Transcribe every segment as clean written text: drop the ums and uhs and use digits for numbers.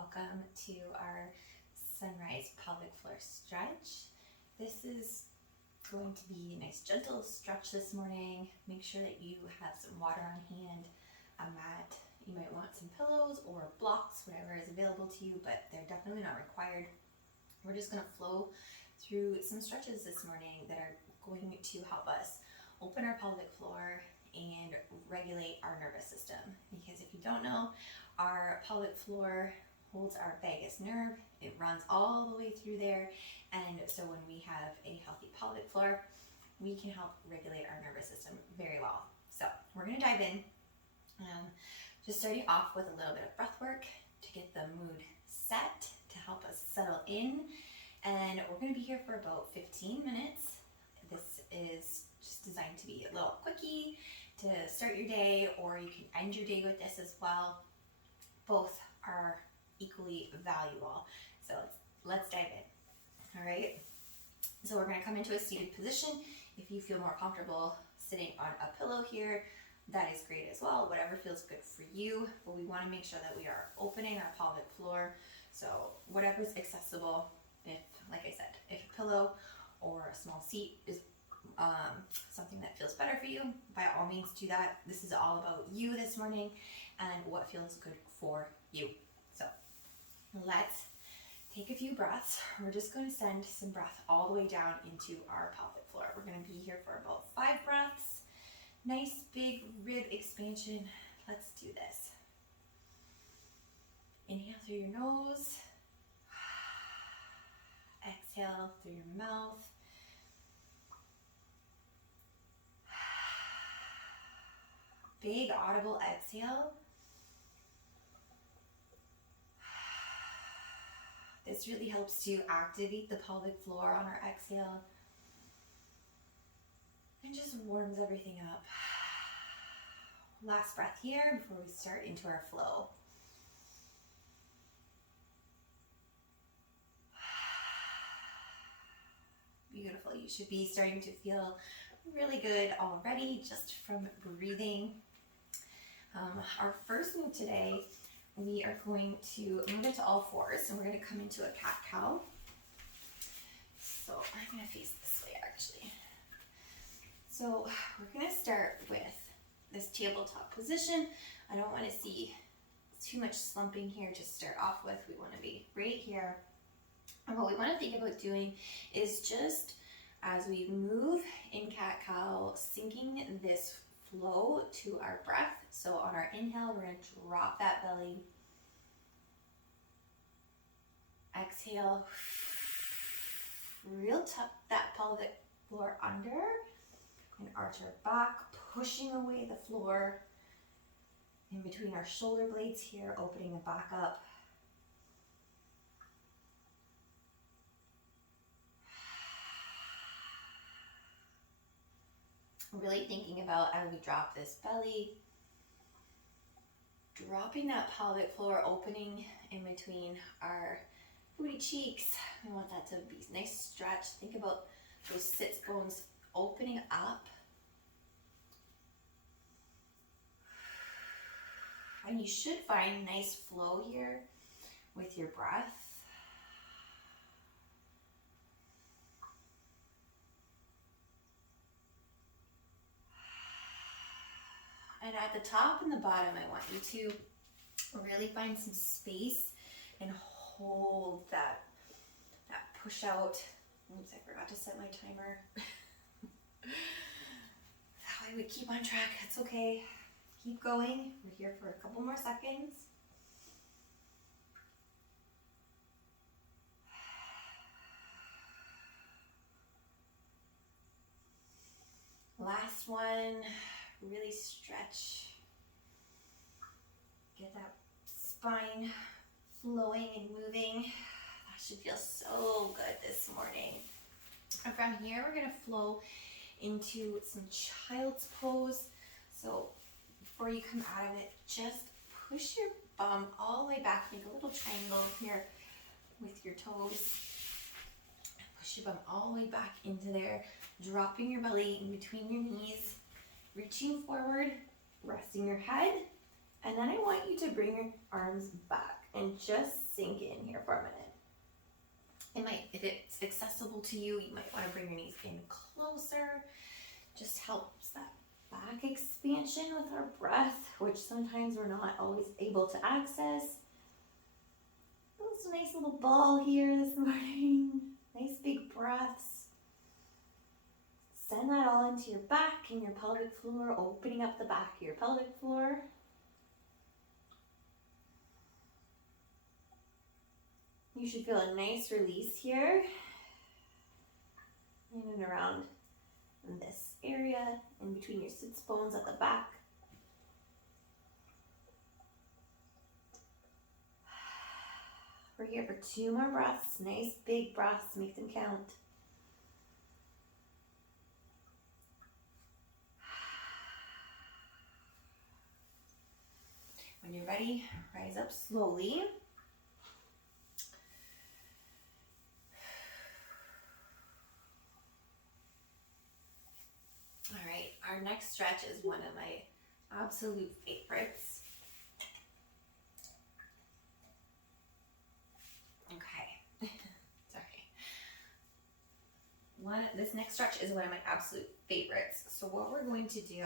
welcome to our sunrise pelvic floor stretch. This is going to be a nice gentle stretch this morning. Make sure that you have some water on hand, a mat. You might want some pillows or blocks, whatever is available to you, but they're definitely not required. We're just going to flow through some stretches this morning that are going to help us open our pelvic floor and regulate our nervous system. Because if you don't know, our pelvic floor holds our vagus nerve. It runs all the way through there, and so when we have a healthy pelvic floor, we can help regulate our nervous system very well. So we're going to dive in, just starting off with a little bit of breath work to get the mood set, to help us settle in, and we're going to be here for about 15 minutes. This is just designed to be a little quickie to start your day, or you can end your day with this as well. Both are equally valuable. So let's dive in. All right. So we're going to come into a seated position. If you feel more comfortable sitting on a pillow here, that is great as well. Whatever feels good for you. But we want to make sure that we are opening our pelvic floor. So whatever's accessible. If, like I said, if a pillow or a small seat is something that feels better for you, by all means do that. This is all about you this morning and what feels good for you. So let's take a few breaths. We're just going to send some breath all the way down into our pelvic floor. We're going to be here for about 5 breaths. Nice big rib expansion. Let's do this. Inhale through your nose. Exhale through your mouth. Big audible exhale. This really helps to activate the pelvic floor on our exhale and just warms everything up. Last breath here before we start into our flow. Beautiful. You should be starting to feel really good already just from breathing. Our first move today, we are going to move into all fours, and we're going to come into a cat-cow. So I'm going to face this way actually. So we're going to start with this tabletop position. I don't want to see too much slumping here to start off with. We want to be right here. And what we want to think about doing is just as we move in cat-cow, syncing this flow to our breath. So on our inhale, we're going to drop that belly. Exhale, real tuck that pelvic floor under and arch our back, pushing away the floor in between our shoulder blades here, opening the back up. Really thinking about as we drop this belly, dropping that pelvic floor, opening in between our booty cheeks. We want that to be a nice stretch. Think about those sits bones opening up. And you should find nice flow here with your breath. And at the top and the bottom, I want you to really find some space and hold that push out. Oops, I forgot to set my timer. That way we keep on track. It's okay. Keep going. We're here for a couple more seconds. Last one. Really stretch. Get that spine flowing and moving. That should feel so good this morning. And from here, we're going to flow into some child's pose. So before you come out of it, just push your bum all the way back. Make a little triangle here with your toes. Push your bum all the way back into there, dropping your belly in between your knees. Reaching forward, resting your head, and then I want you to bring your arms back. and just sink in here for a minute. If it's accessible to you, you might want to bring your knees in closer. Just helps that back expansion with our breath, which sometimes we're not always able to access. It's a nice little ball here this morning. Nice big breaths. Send that all into your back and your pelvic floor, opening up the back of your pelvic floor. You should feel a nice release here. In and around this area, in between your sits bones at the back. We're here for 2 more breaths. Nice big breaths, make them count. When you're ready, rise up slowly. All right, our next stretch is one of my absolute favorites. Okay, sorry. This next stretch is one of my absolute favorites. So what we're going to do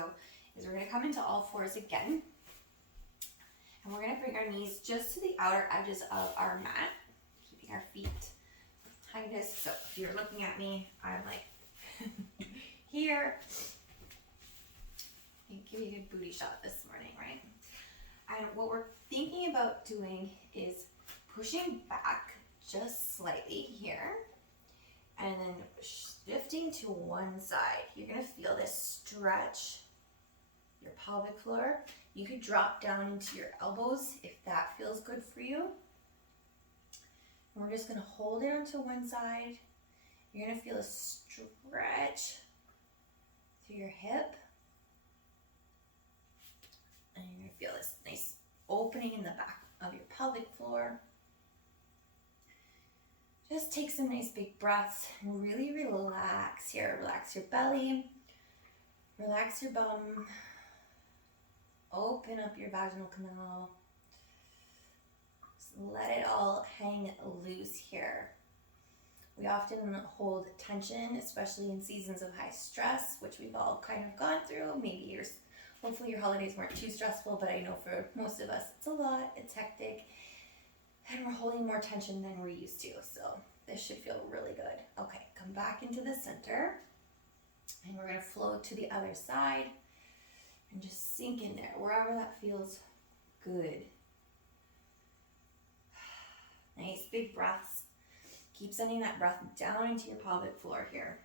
is we're going to come into all fours again. And we're going to bring our knees just to the outer edges of our mat, keeping our feet behind us. So if you're looking at me, I'm like here. Give you a good booty shot this morning, right? And what we're thinking about doing is pushing back just slightly here and then shifting to one side. You're going to feel this stretch your pelvic floor. You could drop down into your elbows if that feels good for you. And we're just going to hold it onto one side. You're going to feel a stretch through your hip. And you're going to feel this nice opening in the back of your pelvic floor. Just take some nice big breaths and really relax here. Relax your belly. Relax your bum. Open up your vaginal canal. Just let it all hang loose here. We often hold tension, especially in seasons of high stress, which we've all kind of gone through. Hopefully your holidays weren't too stressful, but I know for most of us it's a lot, it's hectic, and we're holding more tension than we're used to. So this should feel really good. Okay, come back into the center, and we're gonna flow to the other side and just sink in there, wherever that feels good. Nice big breaths. Keep sending that breath down into your pelvic floor here.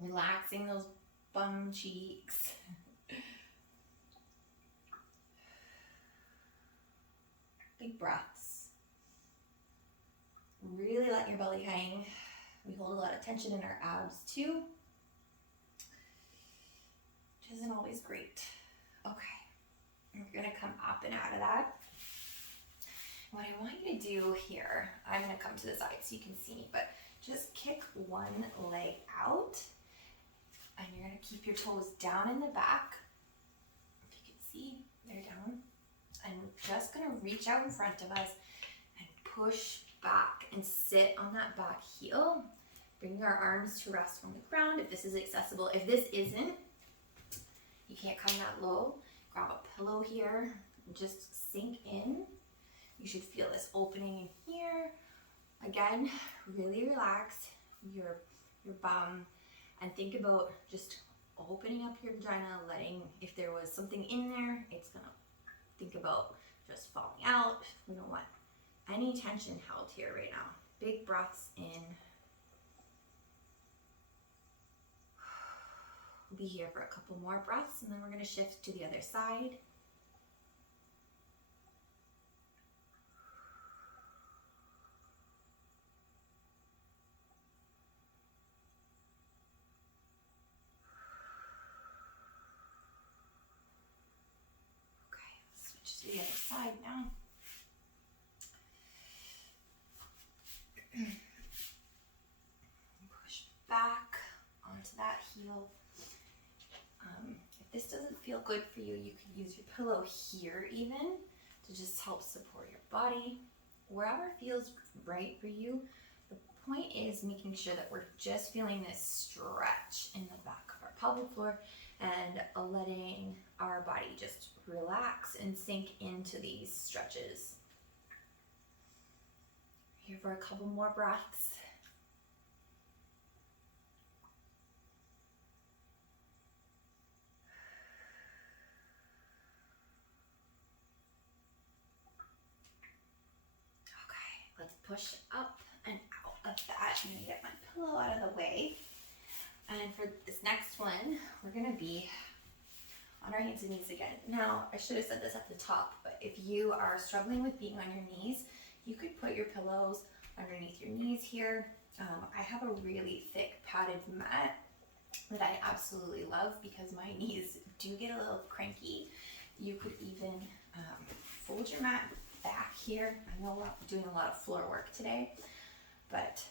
Relaxing those bum cheeks. Big breaths. Really let your belly hang. We hold a lot of tension in our abs too, which isn't always great. Okay, we're gonna come up and out of that. What I want you to do here, I'm gonna come to the side so you can see me, but just kick one leg out, and you're gonna keep your toes down in the back. If you can see, they're down. And we're just gonna reach out in front of us and push back and sit on that back heel. Bring our arms to rest on the ground if this is accessible. If this isn't, you can't come that low, grab a pillow here and just sink in. You should feel this opening in here. Again, really relax your bum and think about just opening up your vagina, letting, if there was something in there, it's gonna think about just falling out. We don't want any tension held here right now. Big breaths in. We'll be here for a couple more breaths, and then we're gonna shift to the other side. To the other side now. Push back onto that heel. If this doesn't feel good for you, you could use your pillow here even to just help support your body wherever feels right for you. The point is making sure that we're just feeling this stretch in the back of our pelvic floor and letting our body just relax and sink into these stretches. Here for a couple more breaths. Okay, let's push up and out of that. I'm gonna get my pillow out of the way. And for this next one, we're gonna be on our hands and knees again. Now, I should have said this at the top, but if you are struggling with being on your knees, you could put your pillows underneath your knees here. I have a really thick padded mat that I absolutely love because my knees do get a little cranky. You could even fold your mat back here. I know we're doing a lot of floor work today, but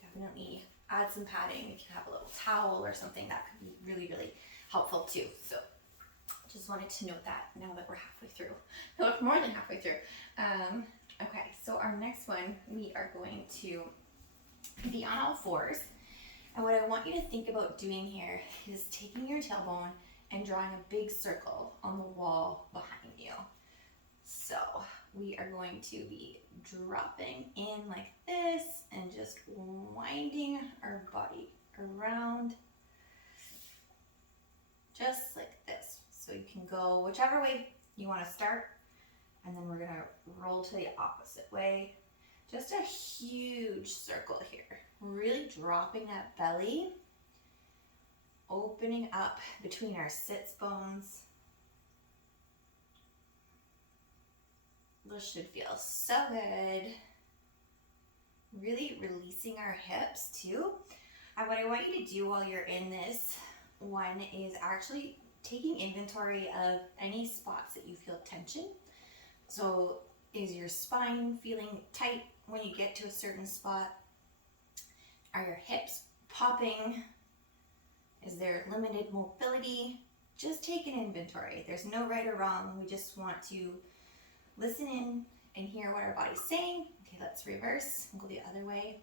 definitely add some padding. If you have a little towel or something, that could be really, really helpful too. So just wanted to note that now that we're halfway through. No, more than halfway through. Okay, so our next one, we are going to be on all fours. And what I want you to think about doing here is taking your tailbone and drawing a big circle on the wall behind you. So we are going to be dropping in like this and just winding our body around just like this. So you can go whichever way you want to start, and then we're gonna roll to the opposite way. Just a huge circle here. Really dropping that belly, opening up between our sits bones. This should feel so good. Really releasing our hips too. And what I want you to do while you're in this one is actually taking inventory of any spots that you feel tension. So is your spine feeling tight when you get to a certain spot? Are your hips popping? Is there limited mobility? Just take an inventory. There's no right or wrong. We just want to listen in and hear what our body's saying. Okay, let's reverse and go the other way.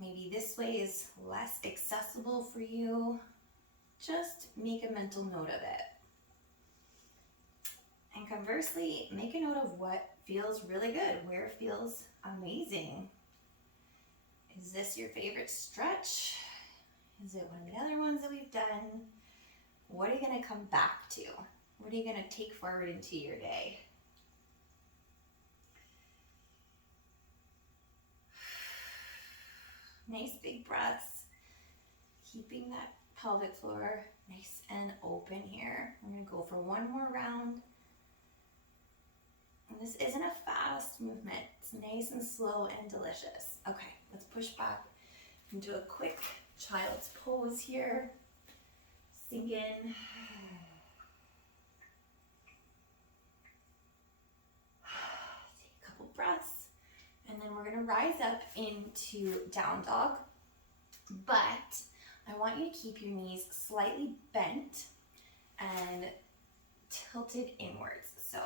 Maybe this way is less accessible for you. Just make a mental note of it. And conversely, make a note of what feels really good, where it feels amazing. Is this your favorite stretch? Is it one of the other ones that we've done? What are you going to come back to? What are you going to take forward into your day? Nice big breaths. Keeping that pelvic floor nice and open here. We're going to go for one more round. And this isn't a fast movement. It's nice and slow and delicious. Okay, let's push back into a quick child's pose here. Sink in. Take a couple breaths. And then we're going to rise up into down dog. But I want you to keep your knees slightly bent and tilted inwards. So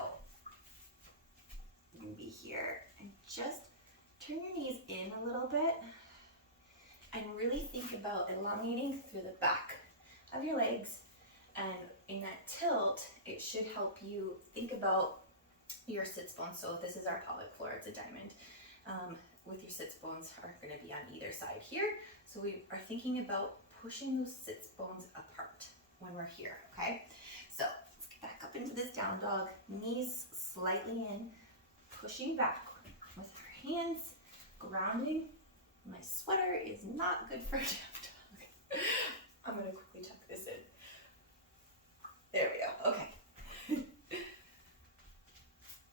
you can be here and just turn your knees in a little bit and really think about elongating through the back of your legs. And in that tilt, it should help you think about your sits bones. So if this is our pelvic floor, it's a diamond. With your sits bones are going to be on either side here. So we are thinking about pushing those sits bones apart when we're here, okay? So let's get back up into this down dog, knees slightly in, pushing back with our hands, grounding. My sweater is not good for a down dog. I'm going to quickly tuck this in. There we go, okay.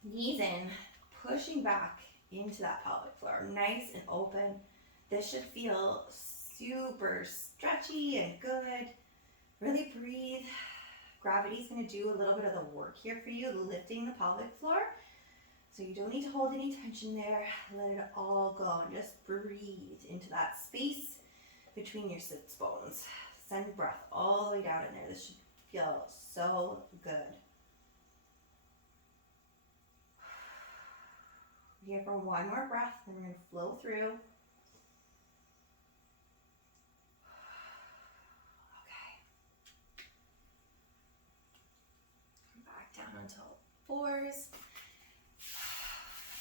Knees in, pushing back into that pelvic floor, nice and open. This should feel super stretchy and good. Really breathe. Gravity's going to do a little bit of the work here for you, lifting the pelvic floor. So you don't need to hold any tension there. Let it all go and just breathe into that space between your sits bones. Send breath all the way down in there. This should feel so good. here for one more breath, then we're going to flow through. Okay. Back down onto fours.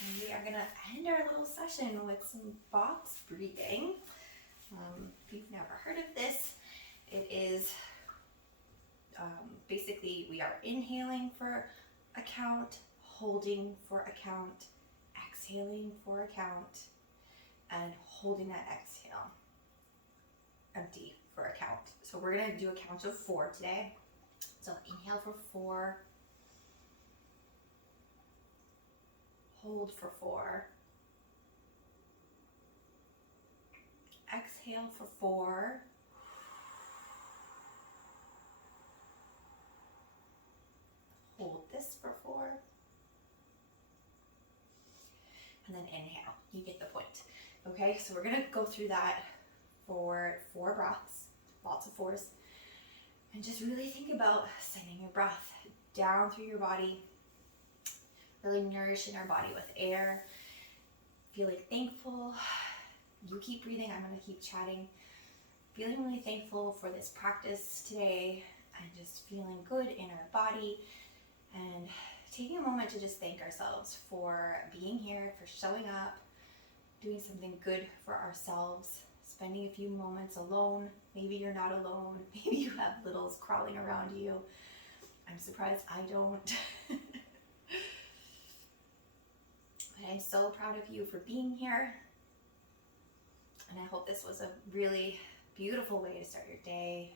And we are going to end our little session with some box breathing. If you've never heard of this, it is basically we are inhaling for a count, holding for a count, exhaling for a count, and holding that exhale empty for a count. So we're going to do a count of 4 today. So inhale for 4, hold for 4, exhale for 4, hold this for 4, and then inhale. You get the point. Okay, so we're gonna go through that for 4 breaths, lots of 4s, and just really think about sending your breath down through your body, really nourishing our body with air, feeling thankful. You keep breathing, I'm gonna keep chatting. Feeling really thankful for this practice today and just feeling good in our body and taking a moment to just thank ourselves for being here, for showing up, doing something good for ourselves, spending a few moments alone. Maybe you're not alone. Maybe you have littles crawling around you. I'm surprised I don't. But I'm so proud of you for being here. And I hope this was a really beautiful way to start your day.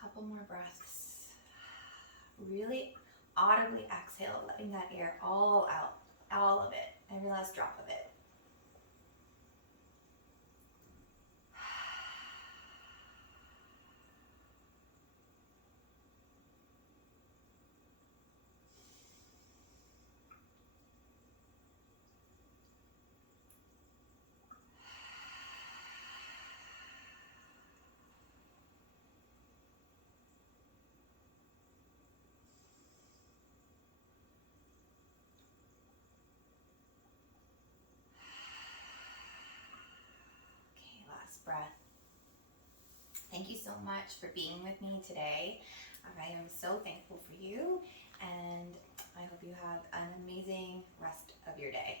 Couple more breaths. Really audibly exhale, letting that air all out, all of it, every last drop of it. Breath. Thank you so much for being with me today. I am so thankful for you, and I hope you have an amazing rest of your day.